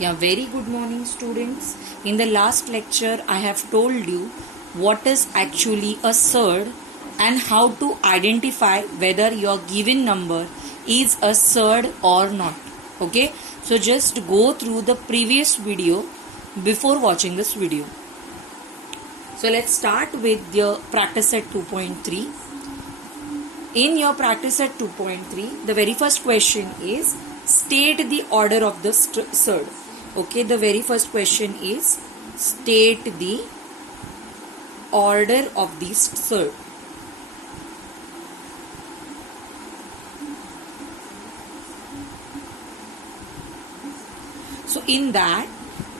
Yeah, very good morning, students. In the last lecture, I have told you what is actually a surd and how to identify whether your given number is a surd or not. Okay, so just go through the previous video before watching this video. So let's start with your practice set 2.3. In your practice set 2.3, the very first question is state the order of the surd. Okay, the very first question is state the order of the surd. So in that,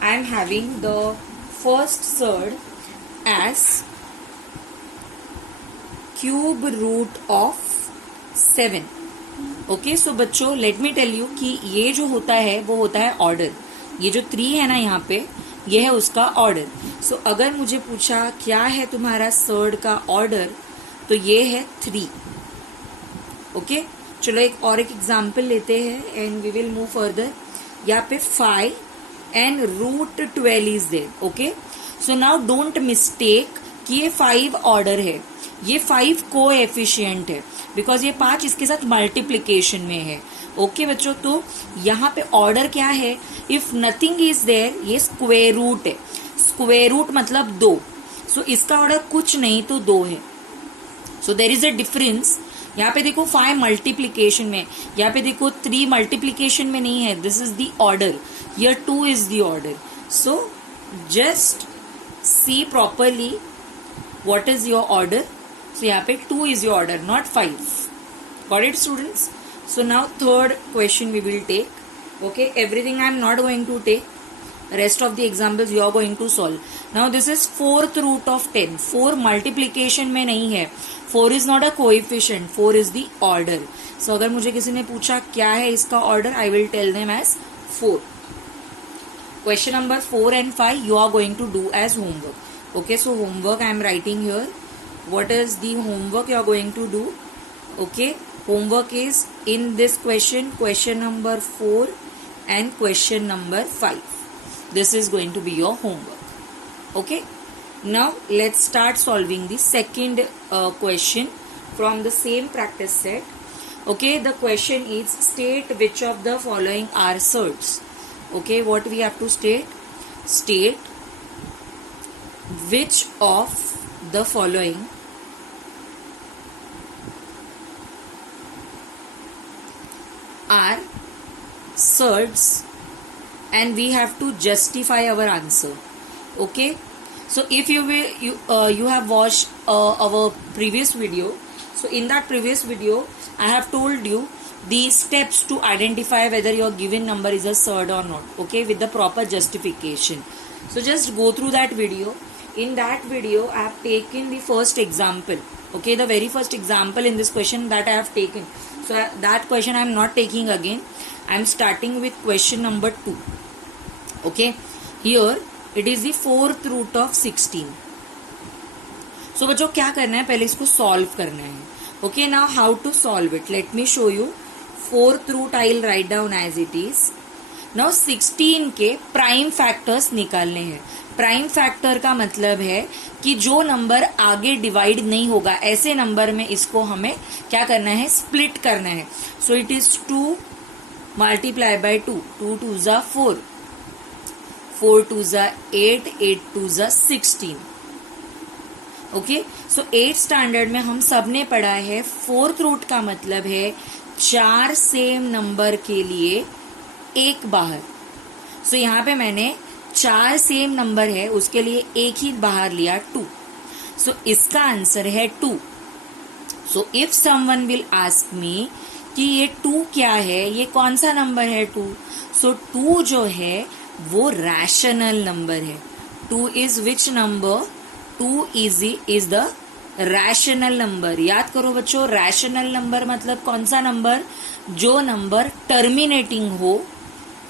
I am having the first surd as cube root of 7. Okay so बच्चों late me tell you कि ये जो होता है वो होता है order. ये जो 3 है ना यहाँ पे, ये है उसका ऑर्डर. सो अगर मुझे पूछा क्या है तुम्हारा सर्ड का ऑर्डर, तो ये है 3. ओके, चलो एक और एक एग्जाम्पल लेते हैं and we will move further. यहाँ पे 5 and root 12 is there. Okay, so now don't mistake कि ये 5 ऑर्डर है, ये 5 कोएफिशिएंट है बिकॉज ये 5 इसके साथ मल्टीप्लीकेशन में है. ओके बच्चों, तो यहाँ पे ऑर्डर क्या है? इफ नथिंग इज देयर, ये स्क्वेयर रूट है. स्क्वेयर रूट मतलब 2. सो इसका ऑर्डर कुछ नहीं तो 2 है. सो देर इज अ डिफरेंस. यहाँ पे देखो 5 मल्टीप्लीकेशन में, यहाँ पे देखो 3 मल्टीप्लीकेशन में नहीं है. This is the order, here 2 is the order. So just see properly what is your order. So यहाँ पे 2 is your order, not 5. Got it, students? So now third question we will take. Okay, everything I am not going to take. Rest of the examples you are going to solve. Now this is 4th root of 10. 4 multiplication में नहीं है. 4 is not a coefficient. 4 is the order. So अगर मुझे किसी ने पूछा क्या है इसका order, I will tell them as 4. Question number 4 and 5 you are going to do as homework. Okay, so homework I am writing here. What is the homework you are going to do? Okay, homework is in this question number 4 and question number 5. This is going to be your homework. Okay, now let's start solving the second question from the same practice set. Okay, the question is state which of the following are surds. Okay, what we have to state? State which of the following are surds, and we have to justify our answer. Okay, so if you have watched our previous video, so in that previous video I have told you the steps to identify whether your given number is a surd or not. Okay, with the proper justification. So just go through that video. In that video, I have taken the first example. Okay, the very first example in this question that I have taken. So that question I am not taking again. I am starting with question number 2. Okay, here it is the 4th root of 16. So बच्चों क्या करना है? पहले इसको solve करना है. Okay, now how to solve it? Let me show you. 4th root I will write down as it is. Now 16 के prime factors निकालने हैं. प्राइम फैक्टर का मतलब है कि जो नंबर आगे डिवाइड नहीं होगा, ऐसे नंबर में इसको हमें क्या करना है? स्प्लिट करना है. So it is 2 multiply by 2. 2 2 जा 4, 4 2 जा 8, 8 2 जा 16. ओके, सो 8th स्टैंडर्ड में हम सब ने पढ़ा है 4th रूट का मतलब है 4 सेम नंबर के लिए एक बाहर. सो यहाँ पे मैंने 4 सेम नंबर है उसके लिए एक ही बाहर लिया 2. सो इसका आंसर है 2. So if someone will ask me कि ये 2 क्या है, ये कौन सा नंबर है 2? सो 2 जो है वो रैशनल नंबर है. 2 is which number? 2 is the rational number. याद करो बच्चों, रैशनल नंबर मतलब कौन सा नंबर? जो नंबर टर्मिनेटिंग हो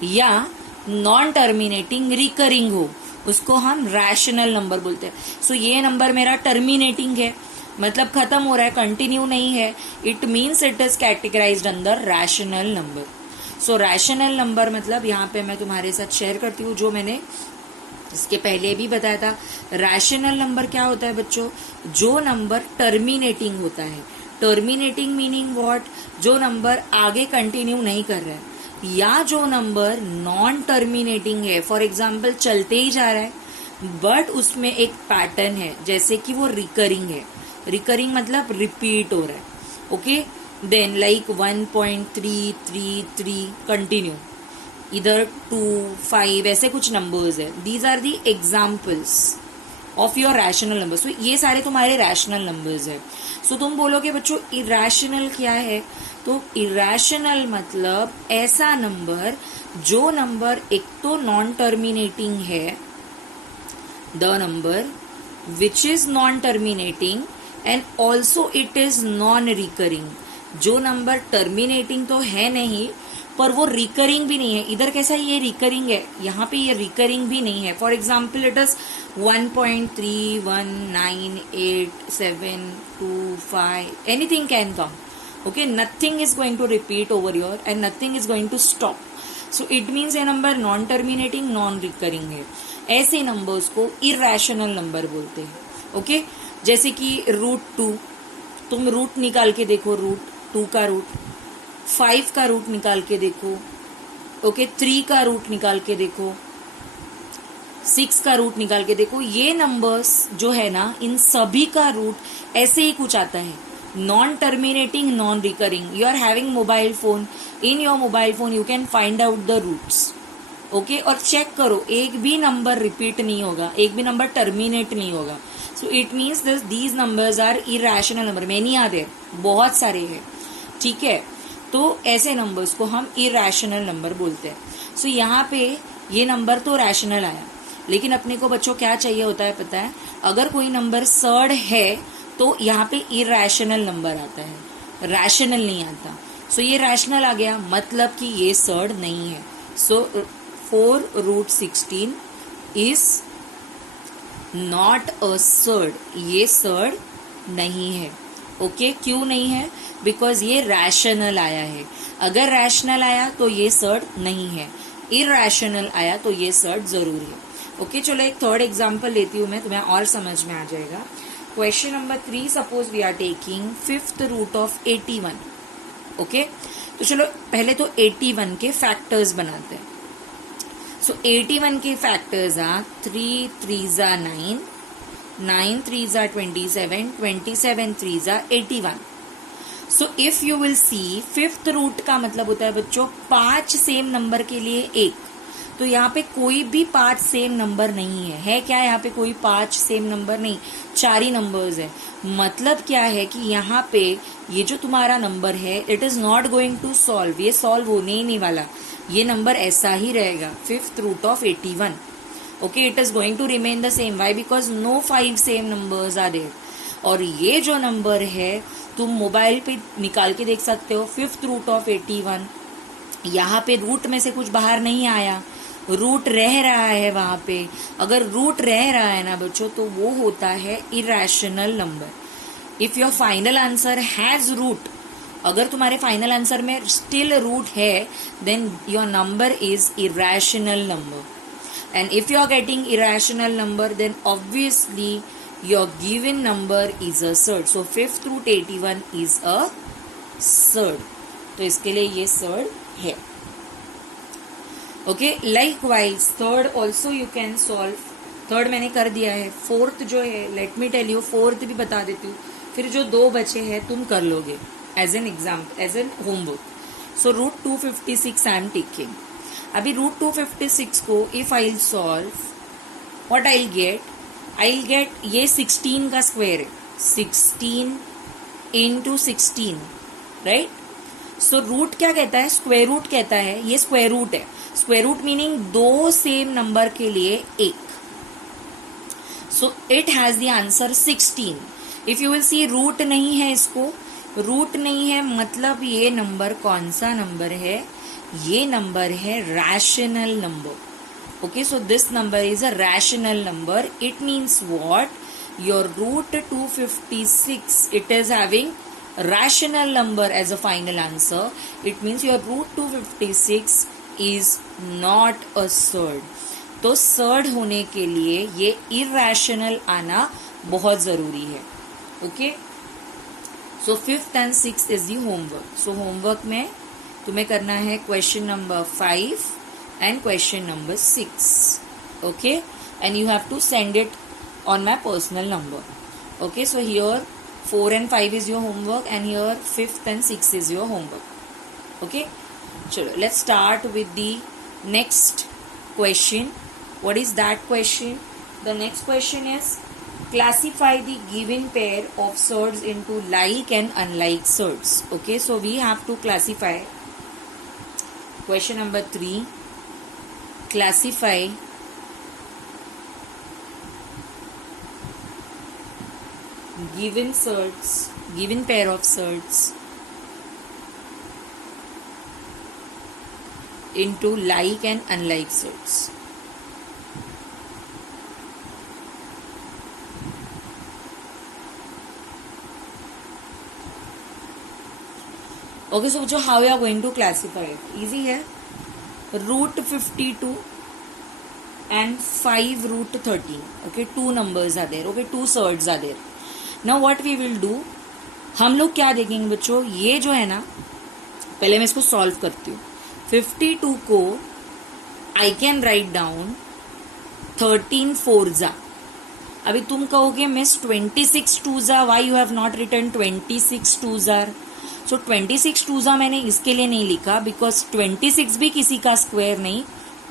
या नॉन टर्मिनेटिंग रिकरिंग हो, उसको हम रैशनल नंबर बोलते हैं. सो ये नंबर मेरा टर्मिनेटिंग है, मतलब खत्म हो रहा है, कंटिन्यू नहीं है. It means it is categorised under rational number. So rational number मतलब यहाँ पे मैं तुम्हारे साथ शेयर करती हूँ, जो मैंने इसके पहले भी बताया था। रैशनल नंबर क्या होता है बच्चों? जो नंबर टर्मिनेटिंग होता है। Terminating meaning what? जो नंबर आगे कंटिन्यू नहीं कर रहा है, या जो नंबर नॉन टर्मिनेटिंग है, फॉर एग्जाम्पल चलते ही जा रहा है बट उसमें एक पैटर्न है, जैसे कि वो रिकरिंग है। रिकरिंग मतलब रिपीट हो रहा है, ओके। देन लाइक 1.333 कंटिन्यू, इधर 2, 5 ऐसे कुछ नंबर्स है। These are the examples of your rational numbers. तो ये सारे तुम्हारे रैशनल नंबर्स है। सो तुम बोलोगे बच्चों इरेशनल क्या है? तो इरेशनल मतलब ऐसा नंबर जो नंबर एक तो नॉन टर्मिनेटिंग है, the number which is non terminating and also it is non recurring. जो नंबर टर्मिनेटिंग तो है नहीं पर वो रिकरिंग भी नहीं है। इधर कैसा ये रिकरिंग है, यहाँ पे ये रिकरिंग भी नहीं है। For example it is 1.3198725 anything can come, okay. Nothing is going to repeat over your and nothing is going to stop. So it means ये number non terminating, non recurring है। ऐसे नंबर्स को irrational number बोलते हैं, okay. जैसे कि √2, तुम root निकाल के देखो, √2 का रूट, 5 का रूट निकाल के देखो, ओके। 3 का रूट निकाल के देखो, 6 का रूट निकाल के देखो। ये नंबर्स जो है ना, इन सभी का रूट ऐसे ही कुछ आता है, non terminating, non recurring. You are having mobile phone, in your mobile phone you can find out the roots, okay. और चेक करो, एक भी नंबर रिपीट नहीं होगा, एक भी नंबर टर्मिनेट नहीं होगा। So it means these numbers are irrational number. Many are there, बहुत सारे हैं, ठीक है। तो ऐसे नंबर्स को हम इरेशनल नंबर बोलते हैं। सो यहाँ पे ये नंबर तो रैशनल आया, लेकिन अपने को बच्चों क्या चाहिए होता है पता है? अगर कोई नंबर सर्ड है तो यहाँ पे इरेशनल नंबर आता है, रैशनल नहीं आता। सो ये रैशनल आ गया, मतलब कि ये सर्ड नहीं है। सो 4√16 इज नॉट अ सर्ड, ये सर्ड नहीं है, ओके। क्यों नहीं है? बिकॉज ये रैशनल आया है। अगर रैशनल आया तो ये सर्ड नहीं है, इरेशनल आया तो ये सर्ड जरूर है, ओके। चलो एक थर्ड एग्जाम्पल लेती हूँ मैं, तुम्हें और समझ में आ जाएगा। Question number 3, suppose we are taking 5th root of 81, okay. तो चलो पहले तो 81 के फैक्टर्स बनाते हैं। सो 81 के factors are 3 3s are 9, 9 3s are 27, 27 3s are 81। So if you will see, 5th root का मतलब होता है बच्चों 5 सेम नंबर के लिए 1। तो यहाँ पे कोई भी 5 सेम नंबर नहीं है क्या? यहाँ पे कोई 5 सेम नंबर नहीं, 4 ही नंबर्स है। मतलब क्या है कि यहाँ पे ये जो तुम्हारा नंबर है, it is not going to solve, ये सॉल्व होने ही नहीं वाला, ये नंबर ऐसा ही रहेगा। 5th root of 81, okay, it is going to remain the same. Why? Because no 5 same numbers are there. और ये जो नंबर है तुम मोबाइल पे निकाल के देख सकते हो, 5th रूट ऑफ 81। यहाँ पे रूट में से कुछ बाहर नहीं आया, रूट रह रहा है वहां पे। अगर रूट रह रहा है ना बच्चों, तो वो होता है irrational number. If your final answer has root, अगर तुम्हारे फाइनल आंसर में स्टिल रूट है, then your number is irrational number. And if you are getting irrational number, then obviously your given number is a surd. So 5th root 81 is a surd. तो इसके लिए ये surd है, okay. Likewise third also you can solve. Third मैंने कर दिया है। Fourth जो है, let me tell you, fourth भी बता देती हूँ, फिर जो 2 बचे हैं तुम कर लोगे as an example, as an homework. So √256 I am taking. अभी √256 को if I solve, what I I'll get ये 16 का स्क्वायर है, 16 into 16, राइट। सो रूट क्या कहता है? स्क्वायर रूट कहता है, ये स्क्वायर रूट है। Square root meaning 2 same number के लिए 1। So it has the answer 16। If you will see, root नहीं है, इसको रूट नहीं है, मतलब ये नंबर कौन सा नंबर है? ये नंबर है rational number, okay. So this number is a rational number. It means what? Your √256, it is having rational number as a final answer, it means your root 256 is not a surd. तो surd होने के लिए ये irrational आना बहुत जरूरी है. Okay, so 5th and 6th is the homework. So homework में तुम्हें करना है question number 5 and question number 6. Okay, and you have to send it on my personal number. Okay, so here 4 and 5 is your homework and here 5th and 6th is your homework. Okay, chalo, let's start with the next question. What is that question? The next question is classify the given pair of surds into like and unlike surds. Okay, so we have to classify. Question number 3, classify given surds, given pair of surds into like and unlike surds. Okay, so how we are going to classify it? Easy है. Root 52 and 5 root 13. Okay, 2 numbers are there. Okay, 2 surds are there. Now what we will do, हम लोग क्या देखेंगे बच्चों, ये जो है ना, पहले मैं इसको सॉल्व करती हूँ. 52 को I can write down 13 4 अभी तुम कहोगे miss 26 2 why you have not written 26 2 सो 26 2 मैंने इसके लिए नहीं लिखा बिकॉज 26 भी किसी का स्क्वायर नहीं,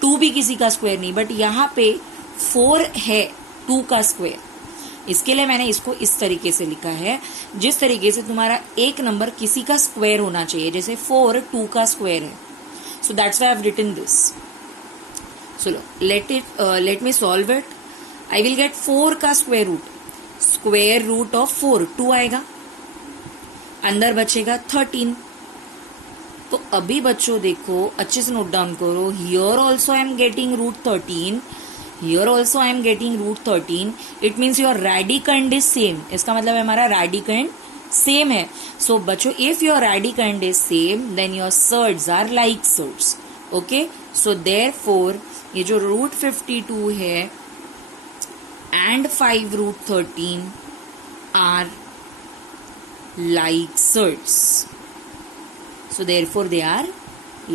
2 भी किसी का स्क्वायर नहीं, बट यहाँ पे 4 है 2 का स्क्वायर, इसके लिए मैंने इसको इस तरीके से लिखा है जिस तरीके से तुम्हारा एक नंबर किसी का स्क्वायर होना चाहिए, जैसे 4 2 का स्क्वायर है. So that's why I have written this. So let me solve it. I will get 4 का स्क्वायर रूट ऑफ 4 2 आएगा, अंदर बचेगा 13. तो अभी बच्चों देखो अच्छे से नोट डाउन करो. Here also I am getting root 13, here also I am getting root 13. It means your radicand is same. इसका मतलब हमारा रैडिकंड सेम है. सो बच्चों if your radicand is same then your surds are like surds. Okay, so therefore ये जो root 52 है and 5 root 13 are like surds. So therefore they are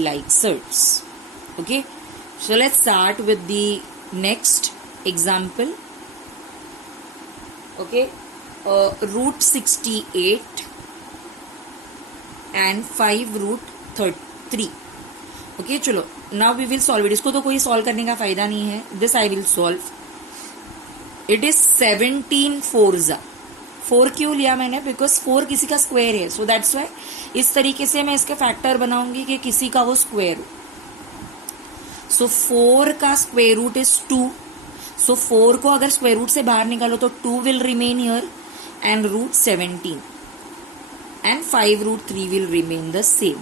like surds. Okay, so let's start with the next example. Okay, root 68 and 5 root 3. Okay, चलो now we will solve it. इसको तो कोई solve करने का फायदा नहीं है. This I will solve. It is 17 4 4 क्यों लिया मैंने, बिकॉज 4 किसी का स्क्वायर है. सो दैट्स वाई इस तरीके से मैं इसके फैक्टर बनाऊंगी कि किसी का वो स्क्वायर हो. सो 4 का स्क्वायर रूट इज 2. सो 4 को अगर स्क्वायर रूट से बाहर निकालो तो 2 will remain here and root 17 and 5 root 3 will remain the same.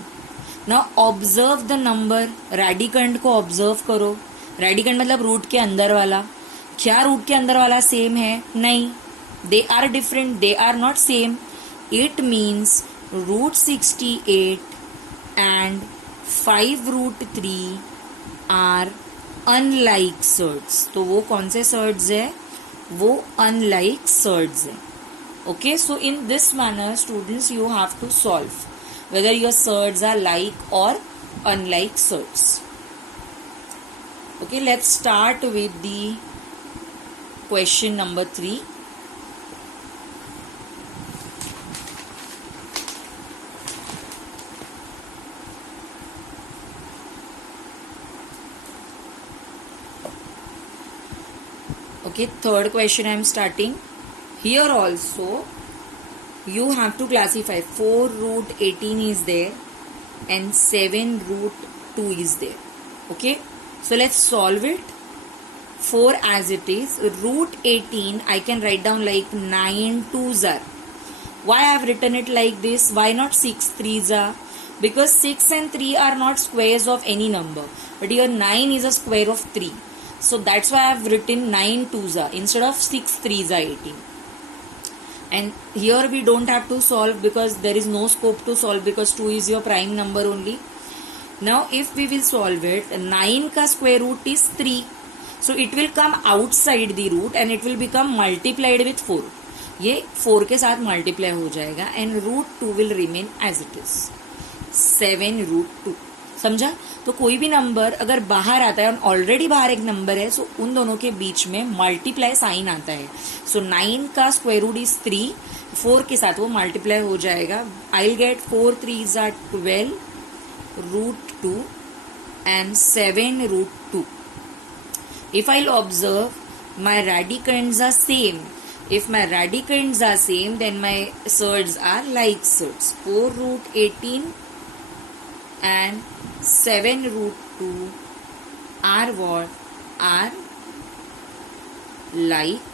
Now observe the number. Radicand को ऑब्जर्व करो. रैडिकंड मतलब रूट के अंदर वाला. क्या रूट के अंदर वाला सेम है? नहीं, they are different, they are not same. It means root 68 and 5 root 3 are unlike surds. तो वो कौन से surds है? वो unlike surds है. Okay, so in this manner students you have to solve whether your surds are like or unlike surds. Okay, let's start with the question number 3. Okay, third question I am starting. Here also you have to classify 4 root 18 is there and 7 root 2 is there. Okay, so let's solve it. 4 as it is. Root 18 I can write down like 9 2s are. Why I have written it like this? Why not 6 3s are? Because 6 and 3 are not squares of any number, but here 9 is a square of 3. So that's why I have written 9 2s are instead of 6 3s are 18. and here we don't have to solve because there is no scope to solve because 2 is your prime number only. Now if we will solve it, 9 का square root is 3, so it will come outside the root and it will become multiplied with 4. ये 4 के साथ multiply हो जाएगा and root 2 will remain as it is, 7 root 2. समझा? तो कोई भी नंबर अगर बाहर आता है और ऑलरेडी बाहर एक नंबर है, सो उन दोनों के बीच में मल्टीप्लाई साइन आता है. सो 9 का स्क्वायर रूट इज 3, 4 के साथ वो मल्टीप्लाई हो जाएगा. आई will get 4 3s are 12 root 2 and 7 root 2. If I'll observe, my radicands are same. If my radicands are same, then my surds are like surds. 4 root 18 and 7 root 2 are what? Are like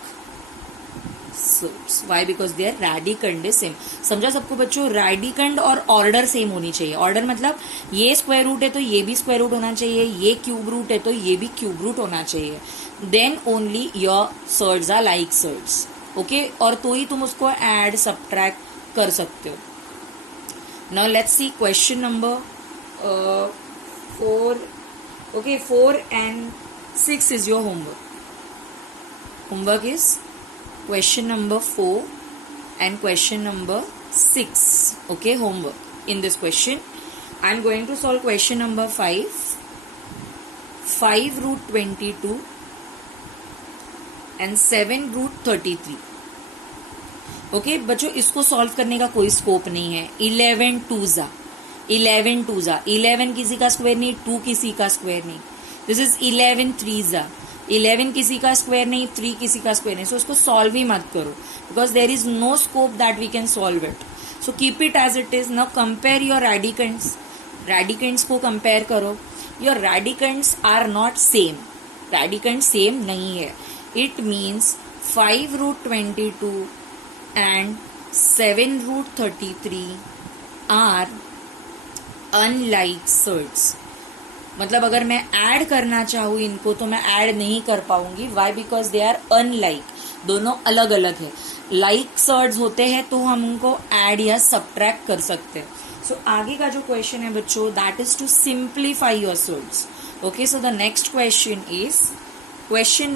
surds. Why? Because their radicand is same. समझा सबको बच्चों? radicand और order same होनी चाहिए. Order मतलब ये square root है तो ये भी स्क्वायर रूट होना चाहिए, ये क्यूब रूट है तो ये भी क्यूब रूट होना चाहिए. Then only your surds are like surds. Okay, और तो ही तुम उसको ऐड सब्ट्रैक्ट कर सकते हो. Now let's see question number 4. Okay, 4 and 6 is your homework. Homework is question number 4 and question number 6. Okay, homework. In this question, I am going to solve question number 5. 5 root 22 and 7 root 33. Okay बच्चों, इसको solve करने का कोई scope नहीं है. 11 2s 11 किसी का square नहीं, 2 किसी का स्क्वायर नहीं. दिस इज 11 3s 11 किसी का स्क्वायर नहीं, 3 किसी का स्क्वायर नहीं. सो इसको सॉल्व ही मत करो because there is no scope that we can solve it. So keep it as it is. Now compare your radicands. Radicands को कंपेयर करो. Your radicands are not same. Radicand same नहीं है. It means 5 root 22 and 7 root 33 are unlike surds. मतलब अगर मैं add करना चाहूँ इनको तो मैं ऐड नहीं कर पाऊंगी. Why? Because they are unlike. दोनों अलग अलग है. लाइक सर्ड्स होते हैं तो हम उनको ऐड या सब्ट्रैक्ट कर सकते हैं. सो आगे का जो क्वेश्चन है बच्चों, that is to simplify your surds. Okay, so the next question is question